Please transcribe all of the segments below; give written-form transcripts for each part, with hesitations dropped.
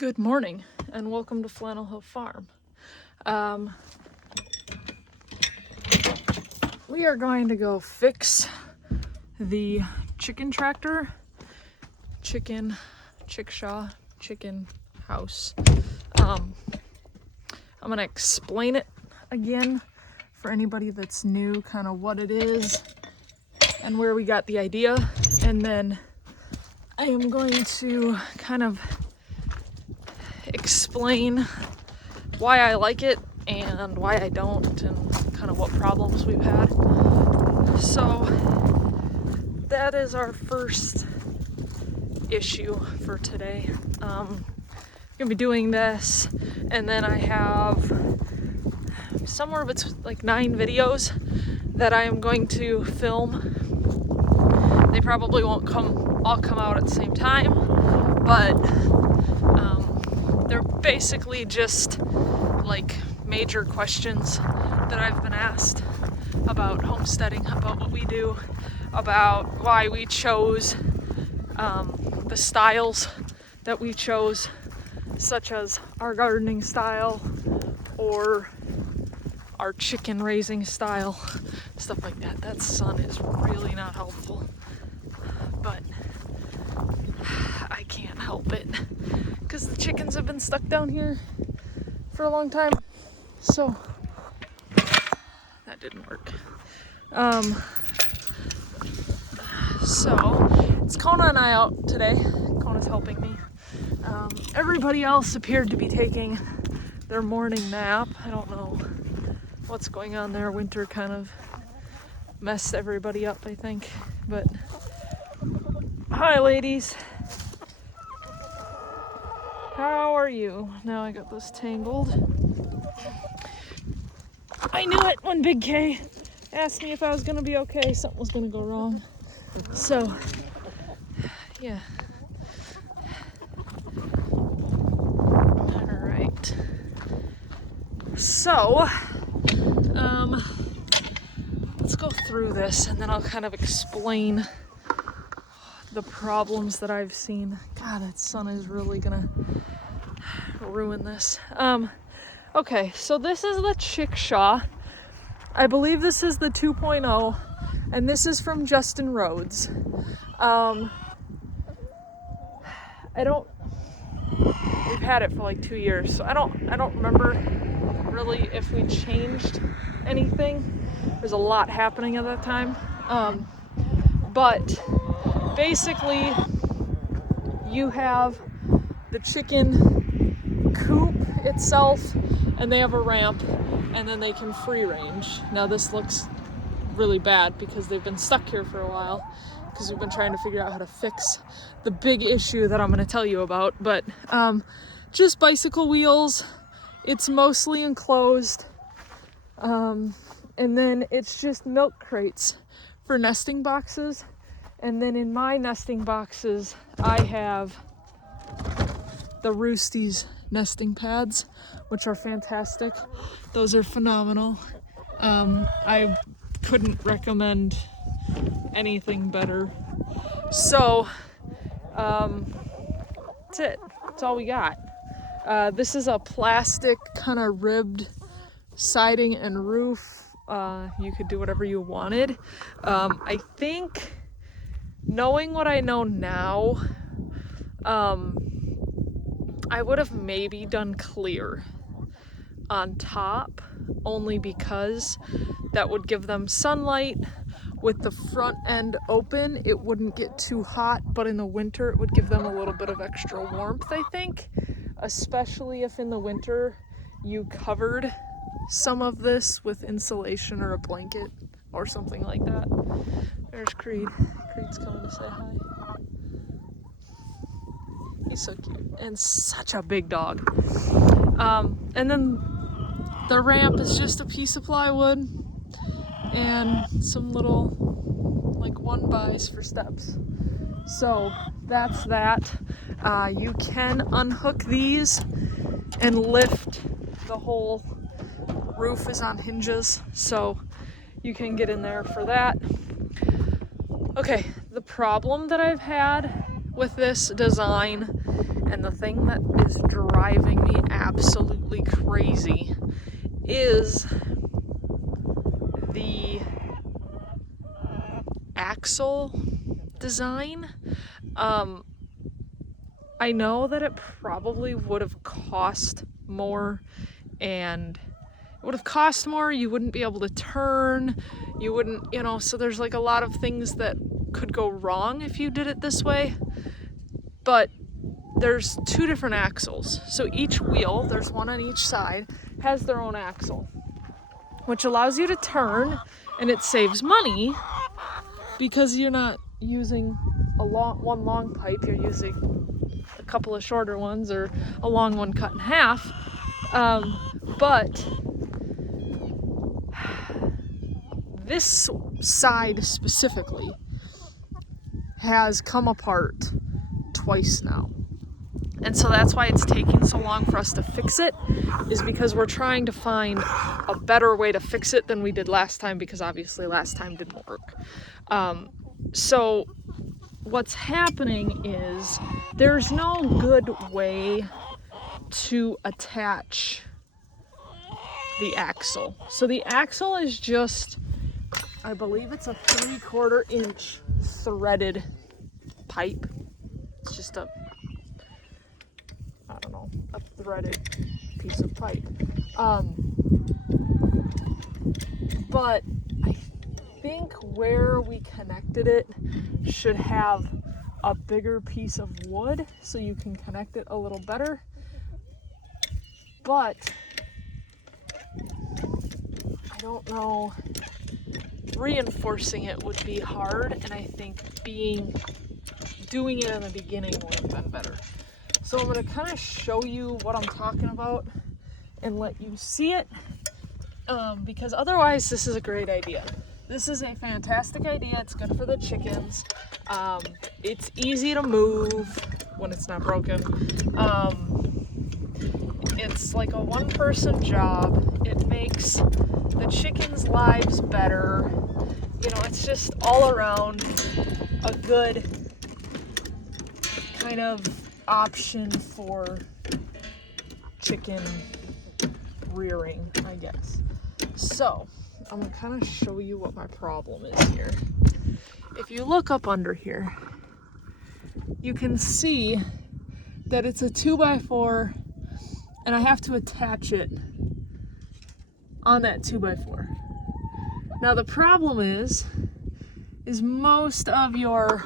Good morning and welcome to Flannel Hill Farm. We are going to go fix the chicken tractor, chickshaw, chicken house. I'm going to explain it again for anybody that's new, kind of what it is and where we got the idea. And then I am going to kind of explain why I like it and why I don't, and kind of what problems we've had. So that is our first issue for today. I'm gonna be doing this, and then I have somewhere between like 9 videos that I am going to film. They probably won't all come out at the same time, but they're basically just like major questions that I've been asked about homesteading, about what we do, about why we chose the styles that we chose, such as our gardening style or our chicken raising style, stuff like that. That sun is really not helpful, but I can't help it because the chickens have been stuck down here for a long time, so that didn't work. So it's Kona and I out today. Kona's helping me. Everybody else appeared to be taking their morning nap. I don't know what's going on there. Winter kind of messed everybody up, I think. But hi, ladies. How are you? Now I got this tangled. I knew it when Big K asked me if I was gonna be okay. Something was gonna go wrong. So, yeah. All right. So, let's go through this, and then I'll kind of explain the problems that I've seen. God, that sun is really gonna ruin this. Okay, so this is the chickshaw. I believe this is the 2.0, and this is from Justin Rhodes. We've had it for like 2 years, so I don't remember really if we changed anything. There's a lot happening at that time. But basically you have the chicken coop itself, and they have a ramp, and then they can free range. Now this looks really bad because they've been stuck here for a while, because we've been trying to figure out how to fix the big issue that I'm going to tell you about. But just bicycle wheels. It's mostly enclosed, and then it's just milk crates for nesting boxes. And then in my nesting boxes I have the Roosties nesting pads, which are fantastic. Those are phenomenal. I couldn't recommend anything better. So that's it. That's all we got. This is a plastic kind of ribbed siding and roof. You could do whatever you wanted. I think, knowing what I know now, I would have maybe done clear on top, only because that would give them sunlight. With the front end open, it wouldn't get too hot, but in the winter it would give them a little bit of extra warmth, I think, especially if in the winter you covered some of this with insulation or a blanket or something like that. There's Creed. Creed's coming to say hi. He's so cute and such a big dog. And then the ramp is just a piece of plywood and some little like 1-bys for steps. So that's that. You can unhook these and lift. The whole roof is on hinges, so you can get in there for that. Okay, the problem that I've had with this design And the thing that is driving me absolutely crazy is the axle design. I know that it probably would have cost more, and it would have cost more, you wouldn't be able to turn, you wouldn't, so there's like a lot of things that could go wrong if you did it this way. But there's 2 different axles. So each wheel, there's one on each side, has their own axle, which allows you to turn, and it saves money because you're not using one long pipe, you're using a couple of shorter ones or a long one cut in half. But this side specifically has come apart twice now. And so that's why it's taking so long for us to fix it, is because we're trying to find a better way to fix it than we did last time, because obviously last time didn't work. So what's happening is there's no good way to attach the axle. So the axle is just, I believe it's a 3/4 inch threaded pipe. It's just a threaded piece of pipe. But I think where we connected it should have a bigger piece of wood so you can connect it a little better. But I don't know, reinforcing it would be hard, and I think doing it in the beginning would have been better. So I'm going to kind of show you what I'm talking about and let you see it, because otherwise this is a great idea. This is a fantastic idea. It's good for the chickens. It's easy to move when it's not broken. It's like a one-person job. It makes the chickens' lives better. It's just all around a good kind of option for chicken rearing, I guess. So I'm gonna kind of show you what my problem is here. If you look up under here, you can see that it's a 2x4, and I have to attach it on that 2x4. Now the problem is most of your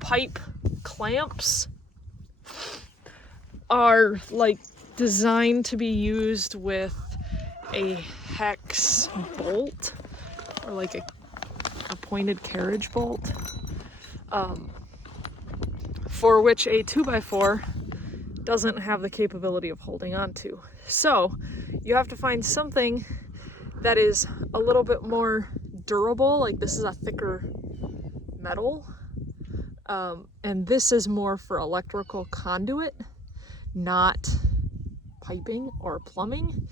pipe clamps are like designed to be used with a hex bolt, or like a pointed carriage bolt, for which a 2x4 doesn't have the capability of holding on to. So you have to find something that is a little bit more durable. Like this is a thicker metal, and this is more for electrical conduit, not piping or plumbing.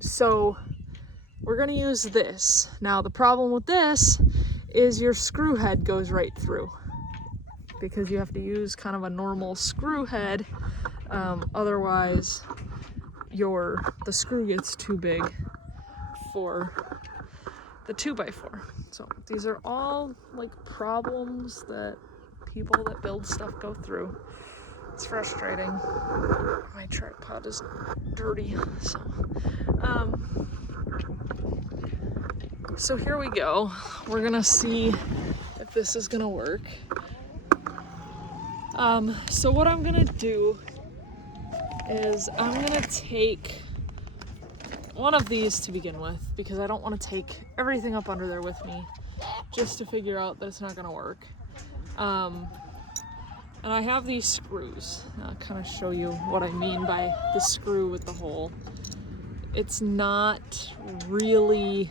So we're going to use this. Now the problem with this is your screw head goes right through, because you have to use kind of a normal screw head. Otherwise the screw gets too big for the 2x4. So these are all like problems that people that build stuff go through. It's frustrating. My tripod is dirty, so here we go. We're gonna see if this is gonna work. So what I'm gonna do is I'm gonna take one of these to begin with, because I don't want to take everything up under there with me just to figure out that it's not gonna work. And I have these screws. I'll kind of show you what I mean by the screw with the hole. It's not really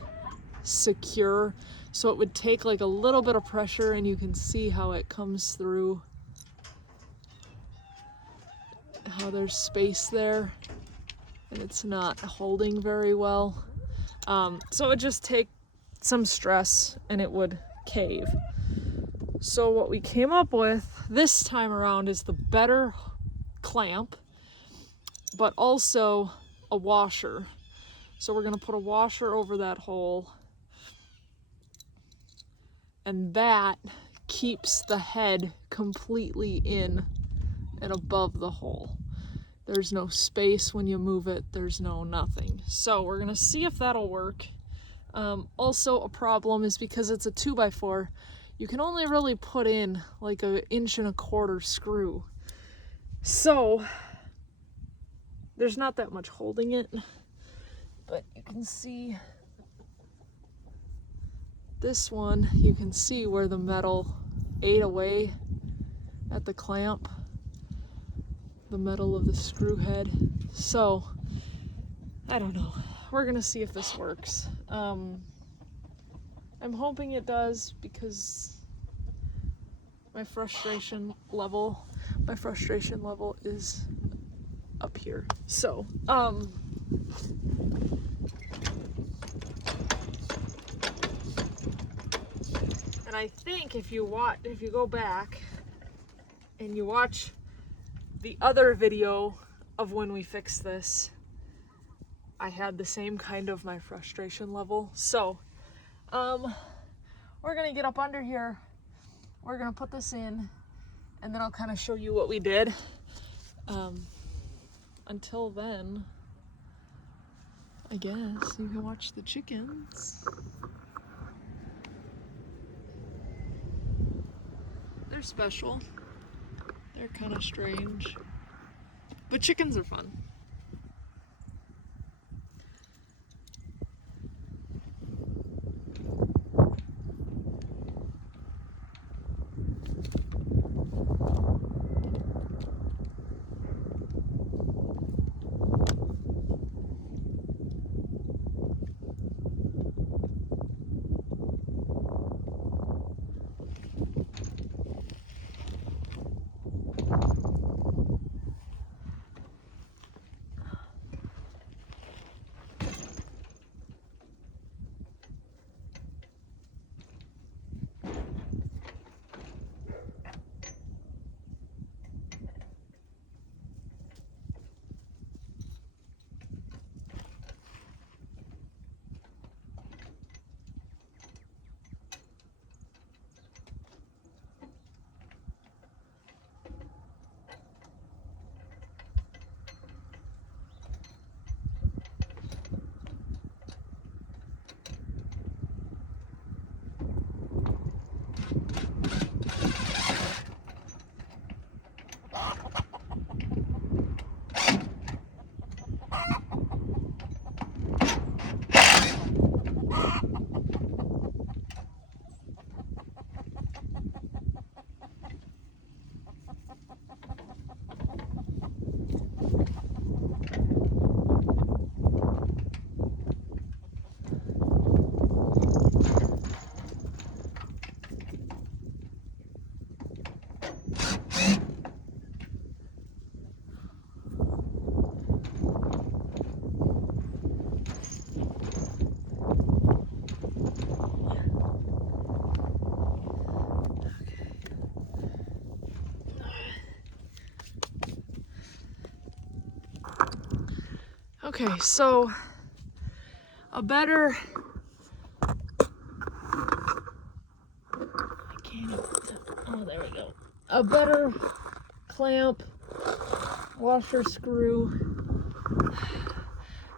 secure, so it would take like a little bit of pressure, and you can see how it comes through, how there's space there, and it's not holding very well. So it would just take some stress and it would cave. So what we came up with this time around is the better clamp, but also a washer. So we're gonna put a washer over that hole, and that keeps the head completely in and above the hole. There's no space when you move it, there's no nothing. So we're gonna see if that'll work. Also a problem is because it's a 2x4, you can only really put in like 1.25 inch screw. So there's not that much holding it, but you can see this one, you can see where the metal ate away at the clamp, the metal of the screw head. So I don't know, we're gonna see if this works. I'm hoping it does, because my frustration level is up here. So and I think if you go back and you watch the other video of when we fixed this, I had the same kind of my frustration level. So we're gonna get up under here, we're gonna put this in, and then I'll kind of show you what we did. Until then, I guess you can watch the chickens. They're special. They're kind of strange, but chickens are fun. Okay, so a better, there we go. A better clamp, washer, screw.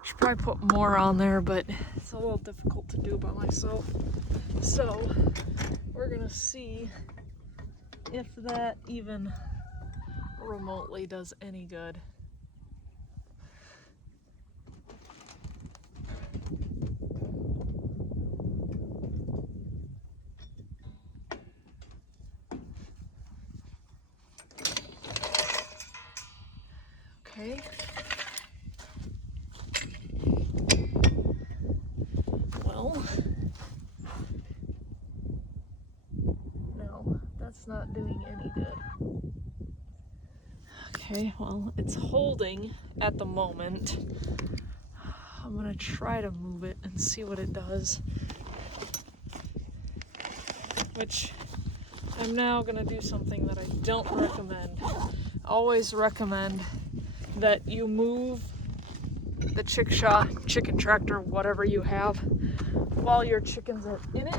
Should probably put more on there, but it's a little difficult to do by myself. So we're gonna see if that even remotely does any good. Okay. Well, no, that's not doing any good. Okay, well, it's holding at the moment. I'm gonna try to move it and see what it does. Which I'm now gonna do something that I don't recommend. always recommend that you move the chickshaw, chicken tractor, whatever you have, while your chickens are in it,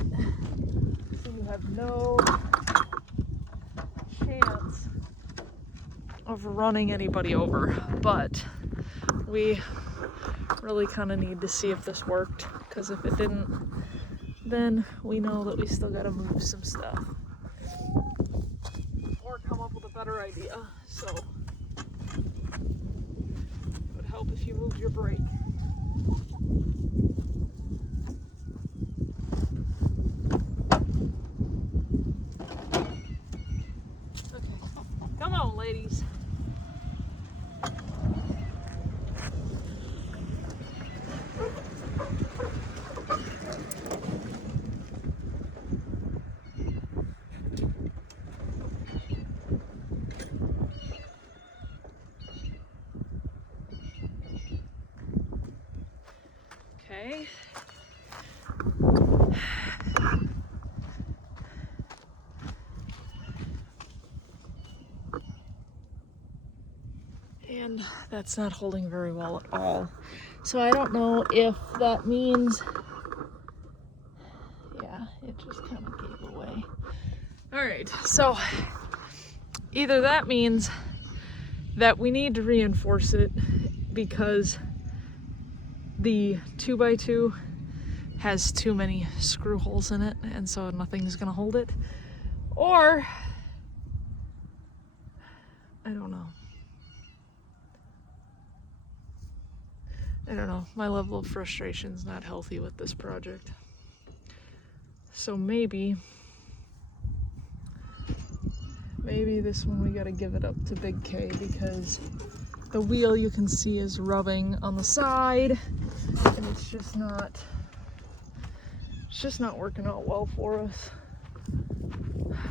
so you have no chance of running anybody over. But we really kind of need to see if this worked, because if it didn't, then we know that we still got to move some stuff or come up with a better idea. So it would help if you moved your brake. Okay, come on, ladies. Okay. And that's not holding very well at all. So I don't know if that means, yeah, it just kind of gave away. All right, so either that means that we need to reinforce it because the 2x2 has too many screw holes in it, and so nothing's gonna hold it, or I don't know. My level of frustration is not healthy with this project. So maybe this one we gotta give it up to Big K, because the wheel you can see is rubbing on the side, and it's just not working out well for us.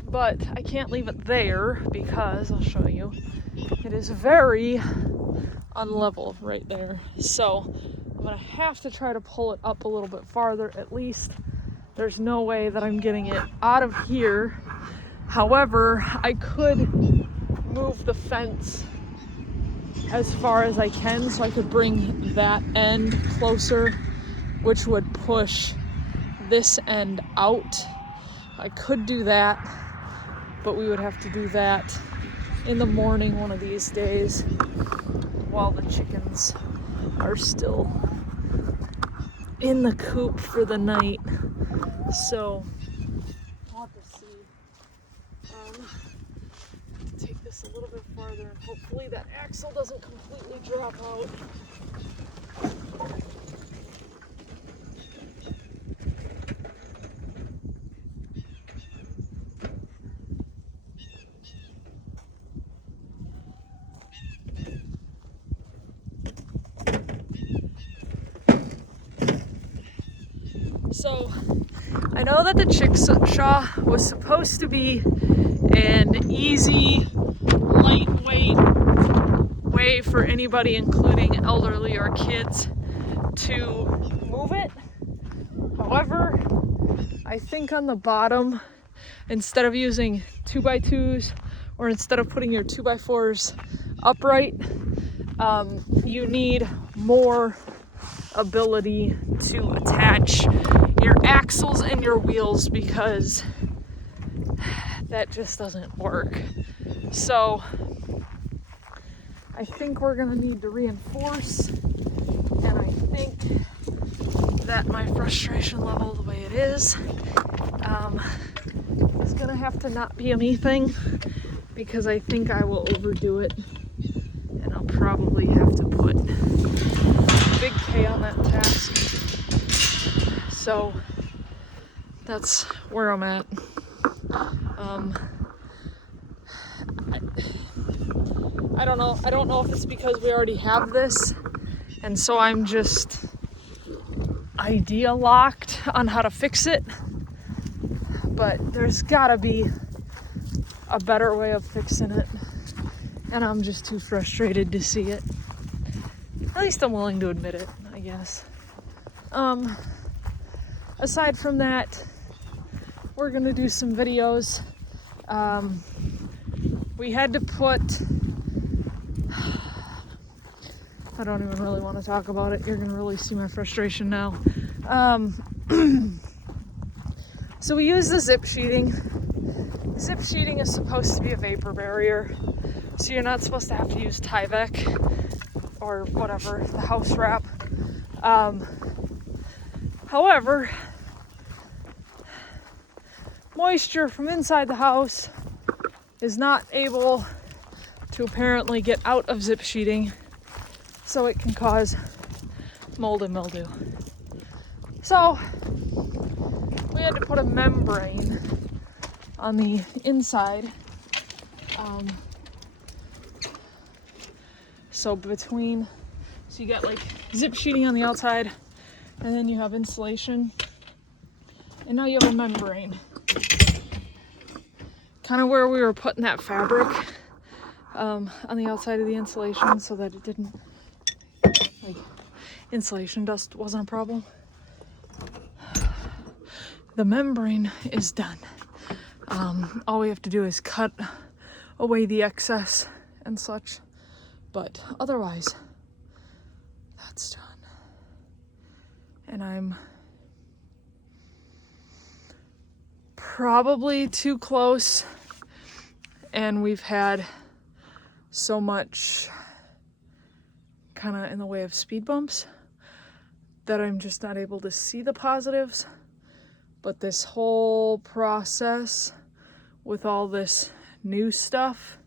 But I can't leave it there because I'll show you. It is very unlevel right there. So I'm gonna have to try to pull it up a little bit farther at least. There's no way that I'm getting it out of here. However, I could move the fence as far as I can, so I could bring that end closer, which would push this end out. I could do that, but we would have to do that in the morning one of these days while the chickens are still in the coop for the night. So I'll have to see. Take this a little bit farther, and hopefully that axle doesn't completely drop out. So I know that the chickshaw was supposed to be an easy, lightweight way for anybody, including elderly or kids, to move it. However, I think on the bottom, instead of using 2x2s, or instead of putting your 2x4s upright, you need more ability to attach your axles and your wheels, because that just doesn't work. So I think we're gonna need to reinforce, and I think that my frustration level the way it is gonna have to not be a me thing, because I think I will overdo it, and I'll probably have to put Big K on that task. So that's where I'm at. I don't know. I don't know if it's because we already have this, and so I'm just idea locked on how to fix it. But there's gotta be a better way of fixing it, and I'm just too frustrated to see it. At least I'm willing to admit it, I guess. Aside from that, we're gonna do some videos. We had to put I don't even really want to talk about it. You're gonna really see my frustration now. So we use the zip sheeting. Zip sheeting is supposed to be a vapor barrier, so you're not supposed to have to use Tyvek or whatever, the house wrap. However, moisture from inside the house is not able to apparently get out of zip sheeting, so it can cause mold and mildew. So we had to put a membrane on the inside. So you got like zip sheeting on the outside, and then you have insulation, and now you have a membrane. Kind of where we were putting that fabric on the outside of the insulation so that it didn't, like, insulation dust wasn't a problem. The membrane is done. All we have to do is cut away the excess and such, but otherwise that's done. And I'm probably too close, and we've had so much kind of in the way of speed bumps that I'm just not able to see the positives. But this whole process with all this new stuff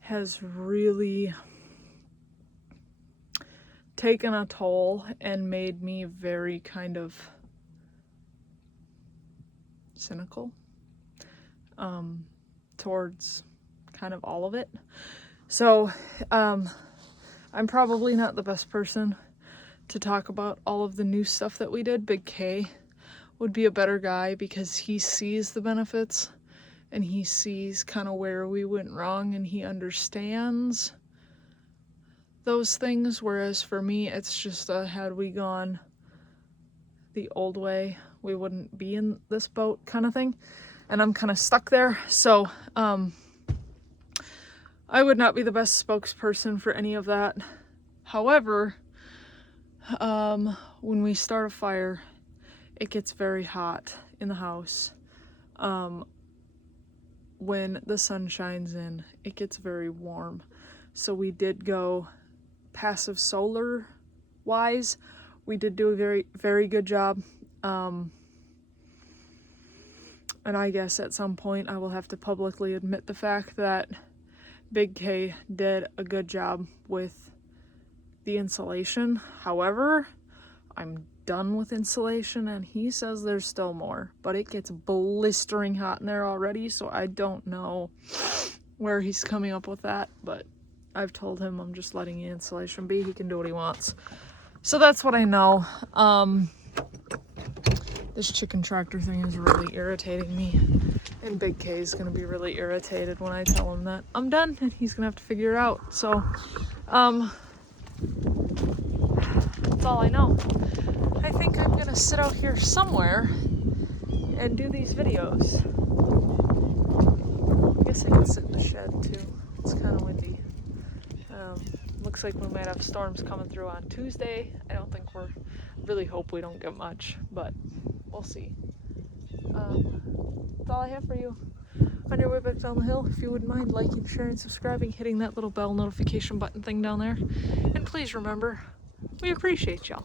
has really taken a toll and made me very kind of cynical towards kind of all of it. So I'm probably not the best person to talk about all of the new stuff that we did. Big K would be a better guy because he sees the benefits and he sees kind of where we went wrong and he understands those things, whereas for me it's just had we gone the old way we wouldn't be in this boat kind of thing, and I'm kind of stuck there. So I would not be the best spokesperson for any of that. However, when we start a fire, it gets very hot in the house. When the sun shines in, it gets very warm. So we did go passive solar wise. We did do a very, very good job. And I guess at some point I will have to publicly admit the fact that Big K did a good job with the insulation. However, I'm done with insulation and he says there's still more, but it gets blistering hot in there already, so I don't know where he's coming up with that, but I've told him I'm just letting the insulation be. He can do what he wants. So that's what I know. This chicken tractor thing is really irritating me, and Big K is going to be really irritated when I tell him that I'm done and he's going to have to figure it out. So that's all I know. I think I'm going to sit out here somewhere and do these videos. I guess I can sit in the shed too. It's kind of windy. Looks like we might have storms coming through on Tuesday. I really hope we don't get much, but we'll see. That's all I have for you. On your way back down the hill, if you wouldn't mind liking, sharing, subscribing, hitting that little bell notification button thing down there. And please remember, we appreciate y'all.